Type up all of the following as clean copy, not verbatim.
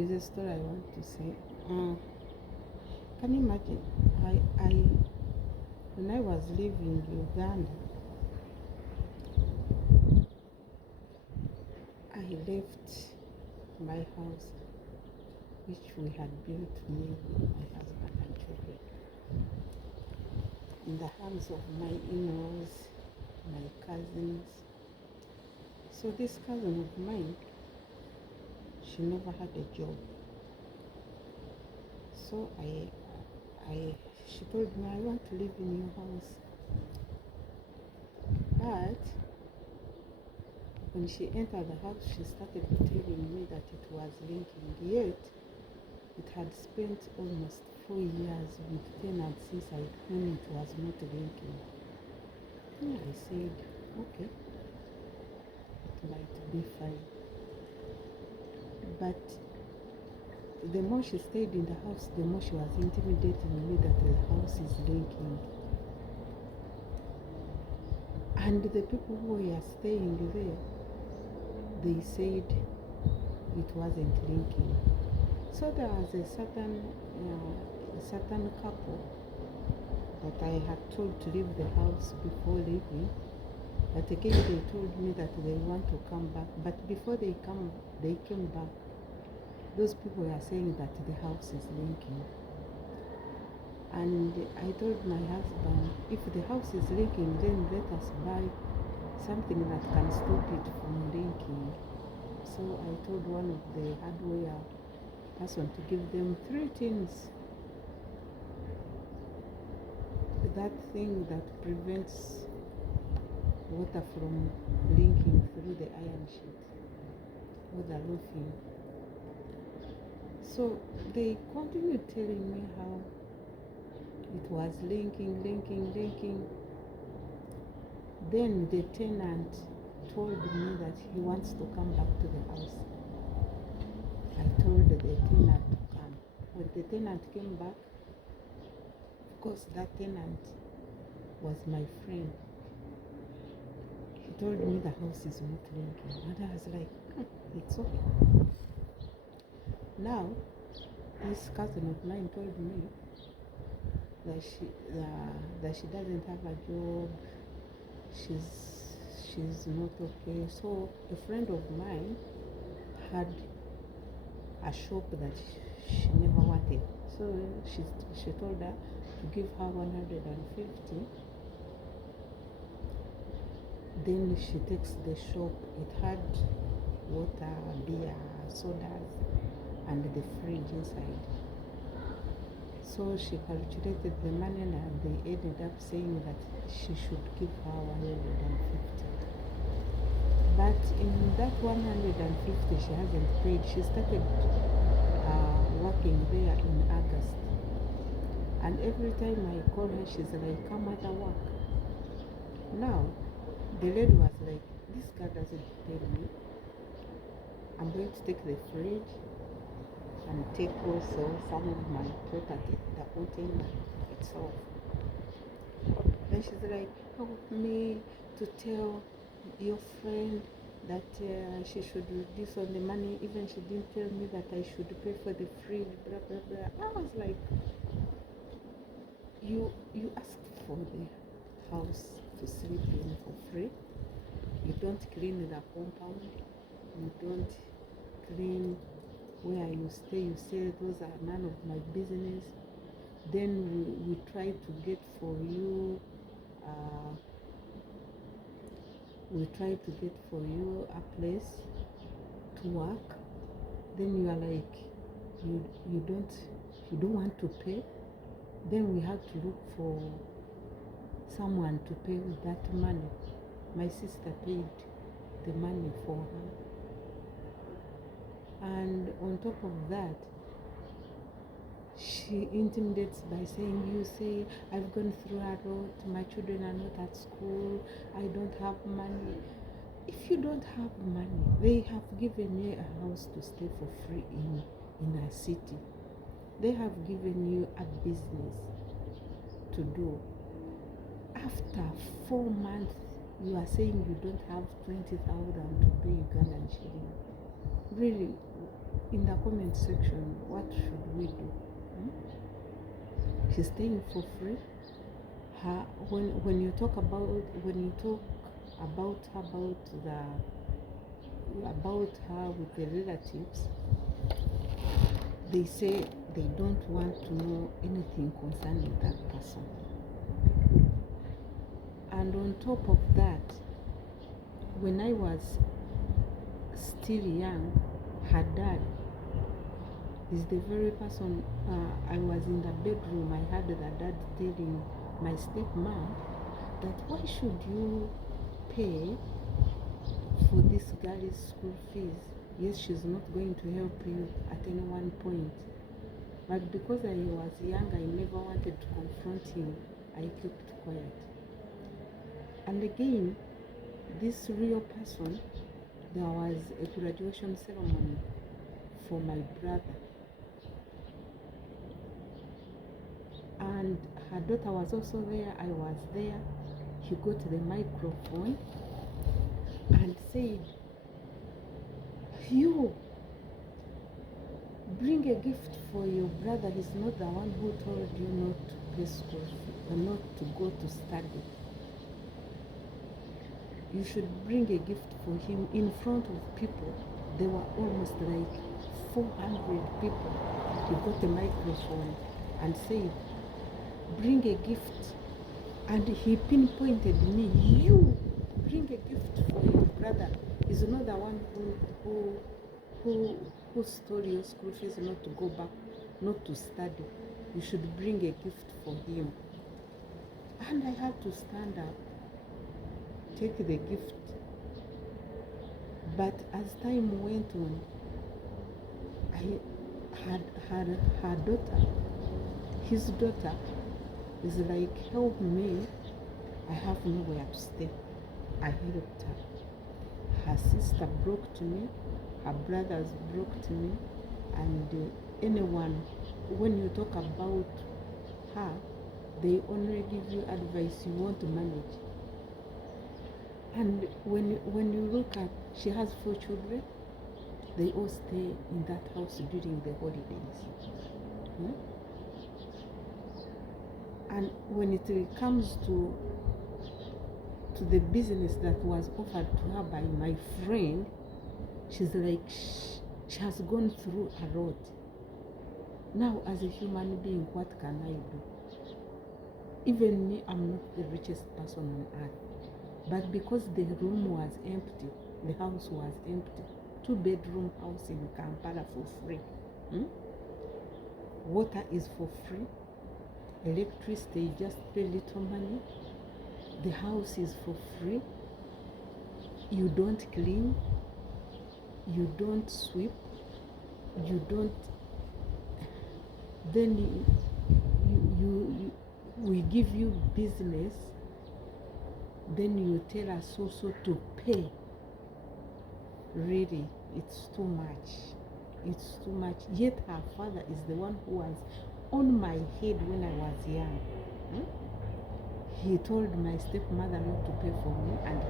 is a story I want to say. Can you imagine? I when I was living in Uganda, I left my house, which we had built me with my husband and children, in the hands of my in-laws, my cousins. So this cousin of mine, she never had a job. So she told me, I want to live in your house. But when she entered the house, she started telling me that it was linking. Yet it had spent almost 4 years with tenants inside when it was not linking. And I said, okay, it might be fine. But the more she stayed in the house, the more she was intimidating me that the house is linking. And the people who were staying there, they said it wasn't linking. So there was a certain couple that I had told to leave the house before leaving. But again, they told me that they want to come back. But before they came back, those people were saying that the house is linking. And I told my husband, if the house is linking, then let us buy something that can stop it from linking. So I told one of the hardware person to give them 3 things. That thing that prevents water from leaking through the iron sheet or the roofing. So they continued telling me how it was linking. Then the tenant told me that he wants to come back to the house. I told the tenant to come. When the tenant came back, of course that tenant was my friend. He told me the house is not linking. And I was like, it's okay. Now, this cousin of mine told me that she doesn't have a job. She's not okay. So a friend of mine had a shop that she never wanted. So she told her to give her 150. Then she takes the shop. It had water, beer, sodas, and the fridge inside. So she calculated the money and they ended up saying that she should give her 150. But in that 150 she hasn't paid. She started working there in August. And every time I call her, she's like, come at work. Now, the lady was like, this guy doesn't pay me. I'm going to take the fridge and take also some of my property, the container itself. Then she's like, help me to tell your friend that she should reduce on the money. Even she didn't tell me that I should pay for the fridge, blah, blah, blah. I was like, you asked for the house to sleep in for free. You don't clean the compound. You don't clean where you stay. You say those are none of my business. Then we try to get for you a place to work. Then you are like, you don't want to pay. Then we have to look for someone to pay with that money. My sister paid the money for her. And on top of that, she intimidates by saying, you say, I've gone through a lot, my children are not at school, I don't have money. If you don't have money, they have given you a house to stay for free in a city. They have given you a business to do. After 4 months, you are saying you don't have 20,000 to pay Ugandan shilling. Really, in the comment section, what should we do? She's staying for free. When you talk about her with the relatives, they say they don't want to know anything concerning that person. And on top of that, when I was still young, her dad is the very person. I was in the bedroom, I heard the dad telling my stepmom that why should you pay for this girl's school fees? Yes, she's not going to help you at any one point. But because I was young, I never wanted to confront him. I kept quiet. And again, this real person, there was a graduation ceremony for my brother. And her daughter was also there. I was there. He got the microphone and said, you bring a gift for your brother. He's not the one who told you not to pay school fee or not to go to study. You should bring a gift for him in front of people. There were almost like 400 people. He got the microphone and said, bring a gift. And he pinpointed me. You bring a gift for your brother. He's not the one who stole your school fees not to go back, not to study. You should bring a gift for him. And I had to stand up, take the gift. But as time went on, I had her daughter, his daughter, is like, help me, I have nowhere to stay. I helped her. Her sister broke to me, her brothers broke to me, and anyone, when you talk about her, they only give you advice you want to manage. And when you look at, she has 4 children, they all stay in that house during the holidays. And when it comes to the business that was offered to her by my friend, she's like, she has gone through a lot. Now, as a human being, what can I do? Even me, I'm not the richest person on earth. But because the room was empty, the house was empty, 2-bedroom house in Kampala for free. Water is for free. Electricity, just pay little money. The house is for free. You don't clean. You don't sweep. You don't. Then we give you business. Then you tell us also to pay. Really, it's too much. It's too much. Yet her father is the one who was on my head when I was young. He told my stepmother not to pay for me, and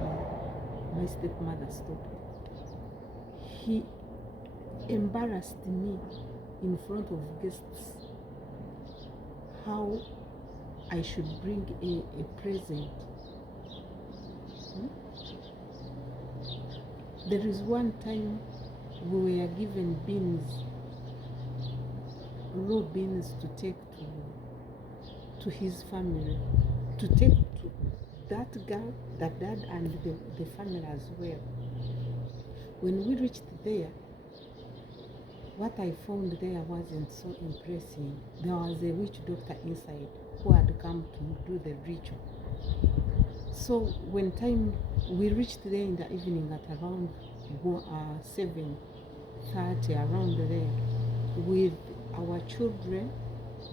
my stepmother stopped. He embarrassed me in front of guests how I should bring a present. There is one time we were given beans, raw beans, to take to his family, to take to that girl, that dad, and the family as well. When we reached there, what I found there wasn't so impressive. There was a witch doctor inside who had come to do the ritual. So when time we reached there in the evening at around 7:30, around there, with our children.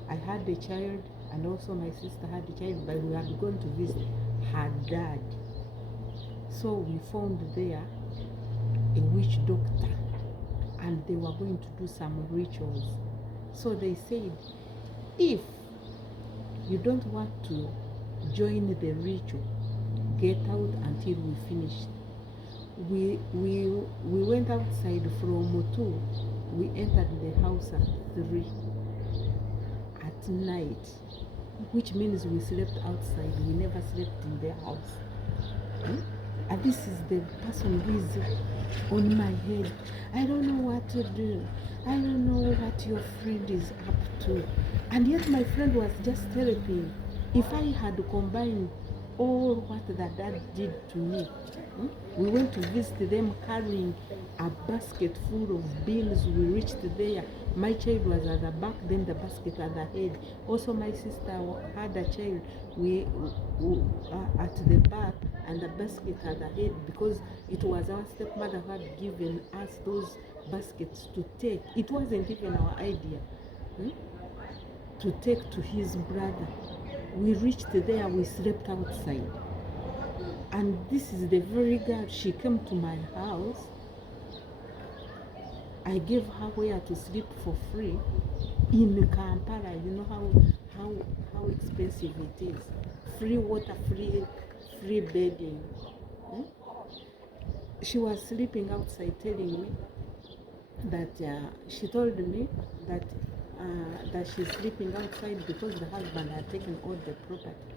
I had a child, and also my sister had a child, but we had gone to visit her dad. So we found there a witch doctor, and they were going to do some rituals. So they said, if you don't want to join the ritual, get out until we finish. We went outside from 2. we entered the house at 3 at night, which means we slept outside. We never slept in the house. And this is the person who is on my head. I don't know what to do. I don't know what your friend is up to. And yet my friend was just helping. If I had combined all what the dad did to me, we went to visit them carrying a basket full of beans. We reached there. My child was at the back, then the basket at the head. Also, my sister had a child at the back and the basket at the head, because it was our stepmother who had given us those baskets to take. It wasn't even our idea to take to his brother. We reached there, we slept outside. And this is the very girl, she came to my house. I gave her where to sleep for free in Kampala. You know how expensive it is. Free water, free bedding. She was sleeping outside, telling me that she told me that she's sleeping outside because the husband had taken all the property.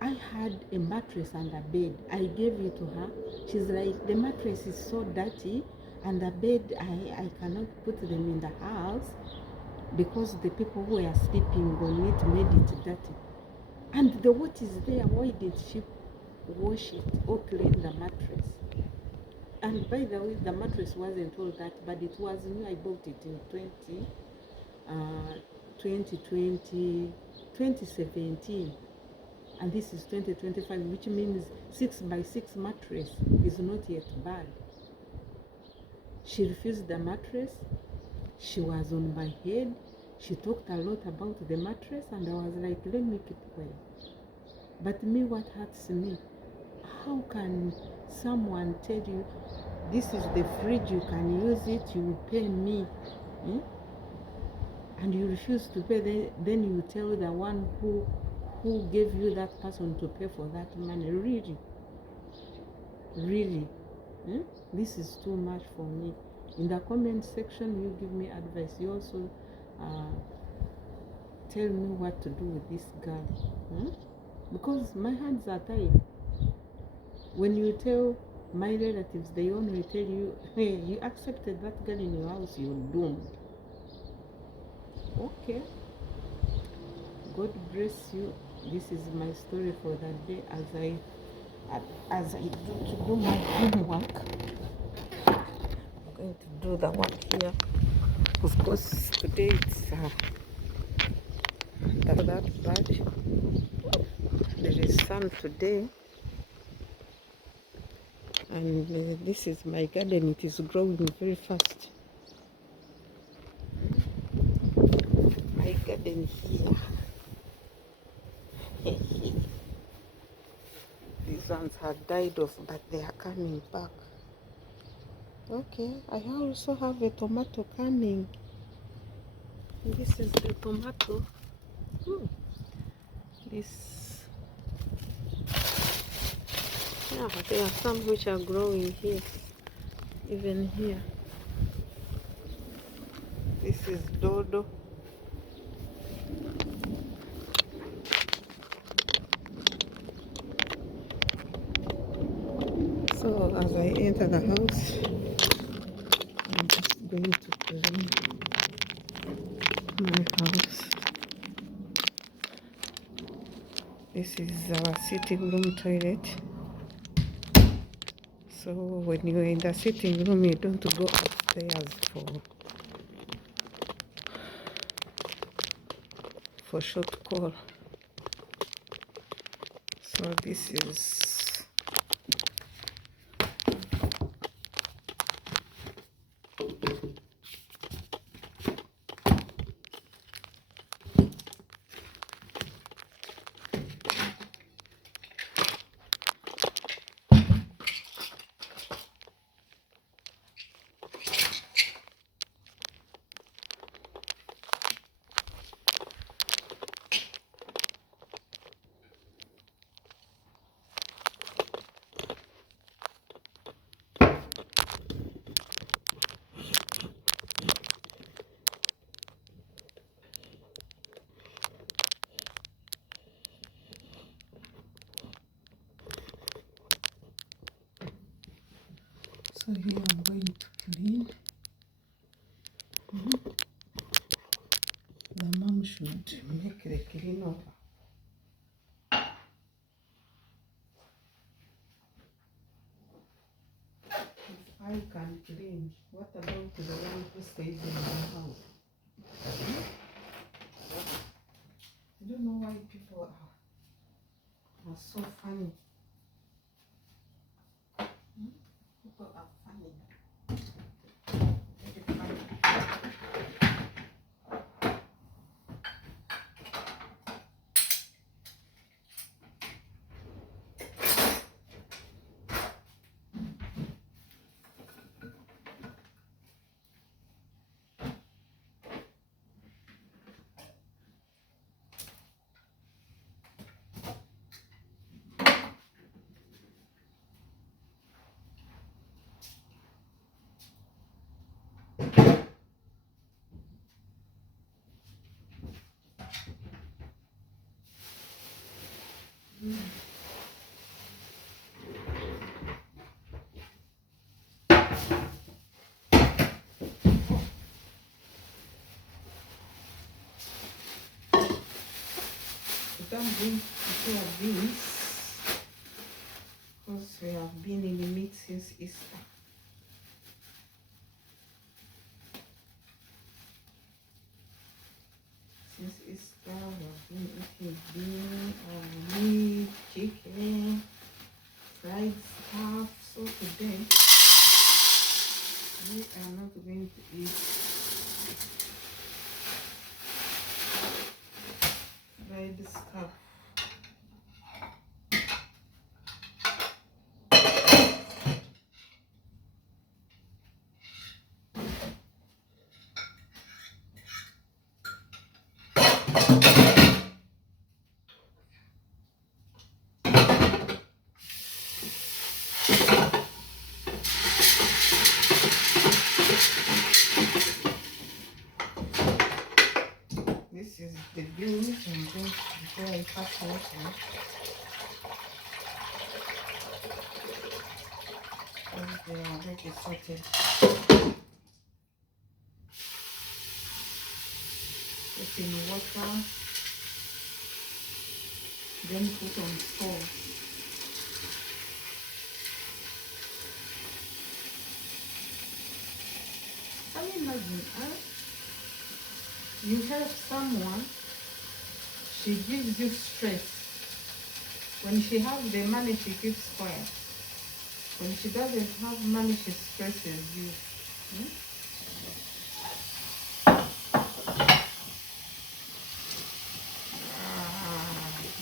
I had a mattress and a bed. I gave it to her. She's like, the mattress is so dirty, and the bed, I cannot put them in the house because the people who are sleeping on it made it dirty. And the water is there. Why did she wash it or clean the mattress? And by the way, the mattress wasn't all that, but it was new. I bought it in 2017. And this is 2025, which means 6x6 mattress is not yet bad. She refused the mattress. She was on my head. She talked a lot about the mattress, and I was like, let me keep quiet. But me, what hurts me, how can someone tell you, this is the fridge, you can use it, you will pay me, and you refuse to pay, then you tell the one who gave you that person to pay for that money? Really, this is too much for me. In the comment section, you give me advice. You also tell me what to do with this girl, because my hands are tied. When you tell my relatives, they only tell you, hey, you accepted that girl in your house, you're doomed. Okay, God bless you. This is my story for that day as I do my homework. I'm going to do the work here. Of course, today it's that bad. There is sun today, and this is my garden. It is growing very fast. My garden here. These ones had died off, but they are coming back. Okay, I also have a tomato coming. This is the tomato. This, yeah, there are some which are growing here, even here. This is dodo. So as I enter the house, I'm just going to clean my house. This is our sitting room toilet. So when you're in the sitting room, you don't go upstairs for short call. So this is going to clean. The mom should make the clean over. If I can clean, what about the one who stays in my house? I don't know why people are so funny. People are funny. Very funny. I'm going to prepare beans because we have been in the meat since Easter. Since Easter, we have been eating beans, meat, chicken, fried stuff. So today, we are not going to eat fried stuff. This is the beans I'm going to prepare and cut open. Because they are already sorted. Put in water, then put on salt. Can you imagine, you have someone, she gives you stress. When she has the money, she keeps quiet. When she doesn't have money, she stresses you.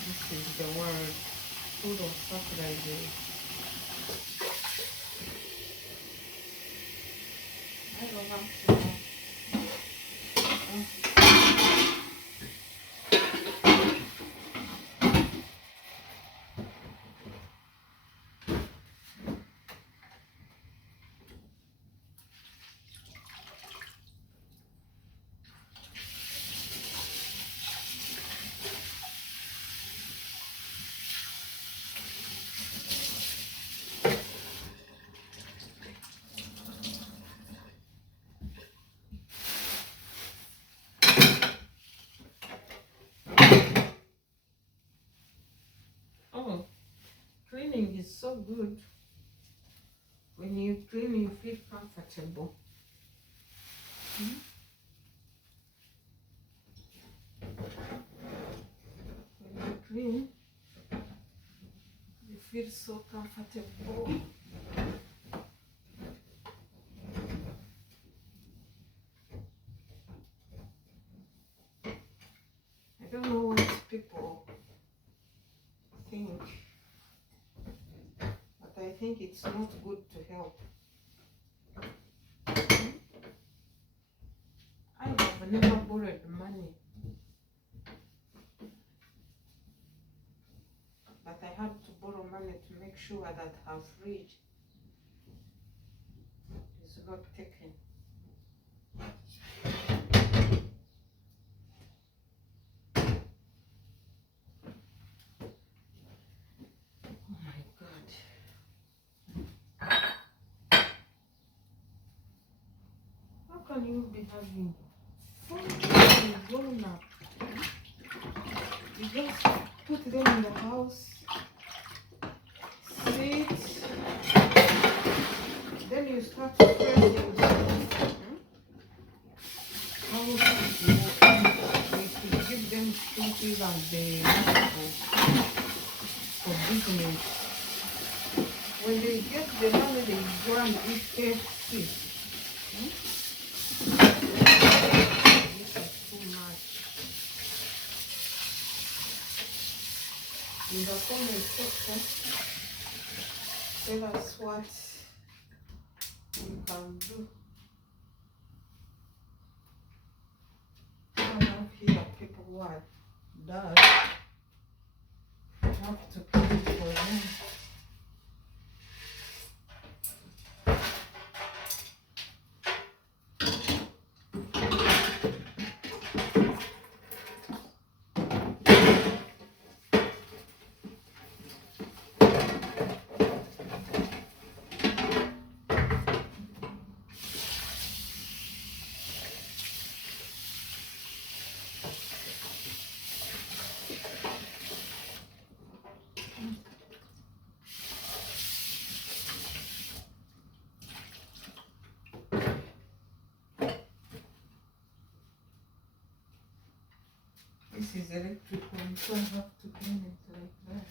This is the word. Full of stuff like this. I don't have to know. Oh, cleaning is so good. When you clean, you feel comfortable. When you clean, you feel so comfortable. I don't know what people think, but I think it's not good to help. I have never borrowed money, but I had to borrow money to make sure that her fridge is not taken. Oh my God. can you be having fun grown up? You just put them in the house, sit, then you start stressing them. How you should give them things and they for business. When they get the money, they go and eat KFC. This is too much. In the comment section, tell us what you can do. I have here people who are done. I have to clean for them. This is electrical, so I have to clean it like that.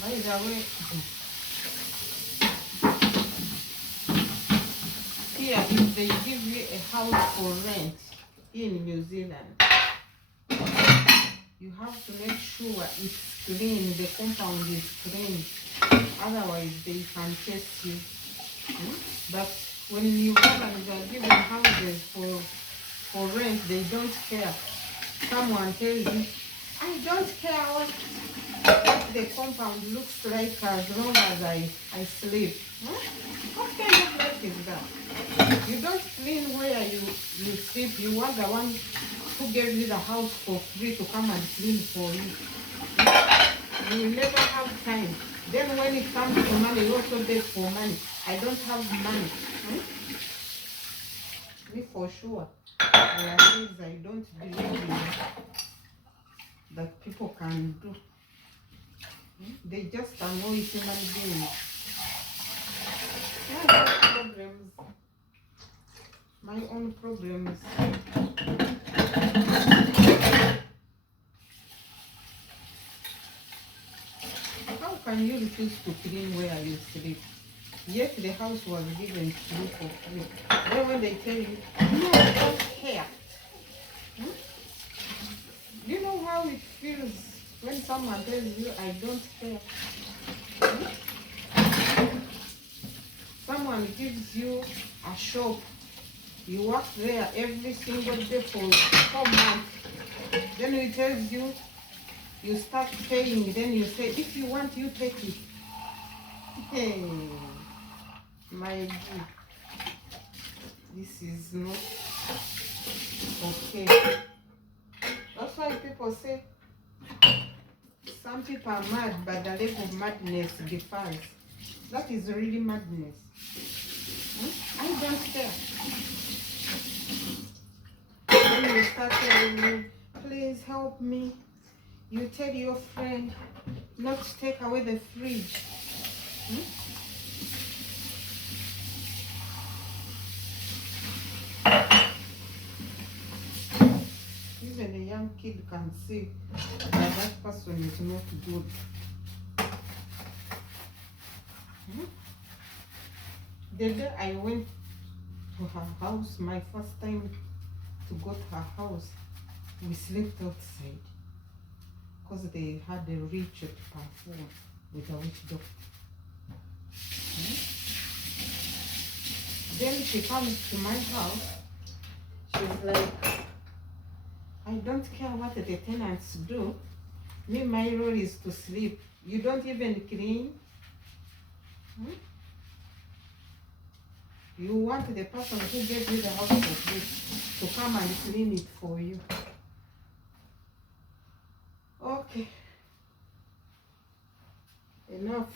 By the way, here if they give you a house for rent in New Zealand, you have to make sure it's clean, the compound is clean, otherwise they can test you. But when you have and you are given houses for rent, they don't care. Someone tells you, I don't care what the compound looks like as long as I sleep. What kind of life is that? You don't clean where you sleep. You want the one who gave you the house for free to come and clean for you. You will never have time. Then when it comes to money, you also beg for money. I don't have money. Me for sure. There are things I don't believe in that people can do. They just annoy human beings. I have problems. My own problems. can you refuse to clean where you sleep? Yet the house was given to you for free. Then when they tell you, no, I don't care. Hmm? You know how it feels when someone tells you, I don't care? Hmm? Someone gives you a shop. You work there every single day for 4 months. Then he tells you, you start paying. Then you say, if you want, you take it. Hey, my dear, this is not okay. That's why people say some people are mad, but the level of madness differs. That is really madness. I don't care. When you start telling me, please help me, you tell your friend not to take away the fridge. Even a young kid can see that that person is not good. The day I went to her house, my first time to go to her house, we slept outside because they had a reach to perform with a witch doctor. Then she comes to my house. She's like, I don't care what the tenants do. Me, my role is to sleep. You don't even clean. You want the person who gave you the house for free to come and clean it for you. Okay. Enough.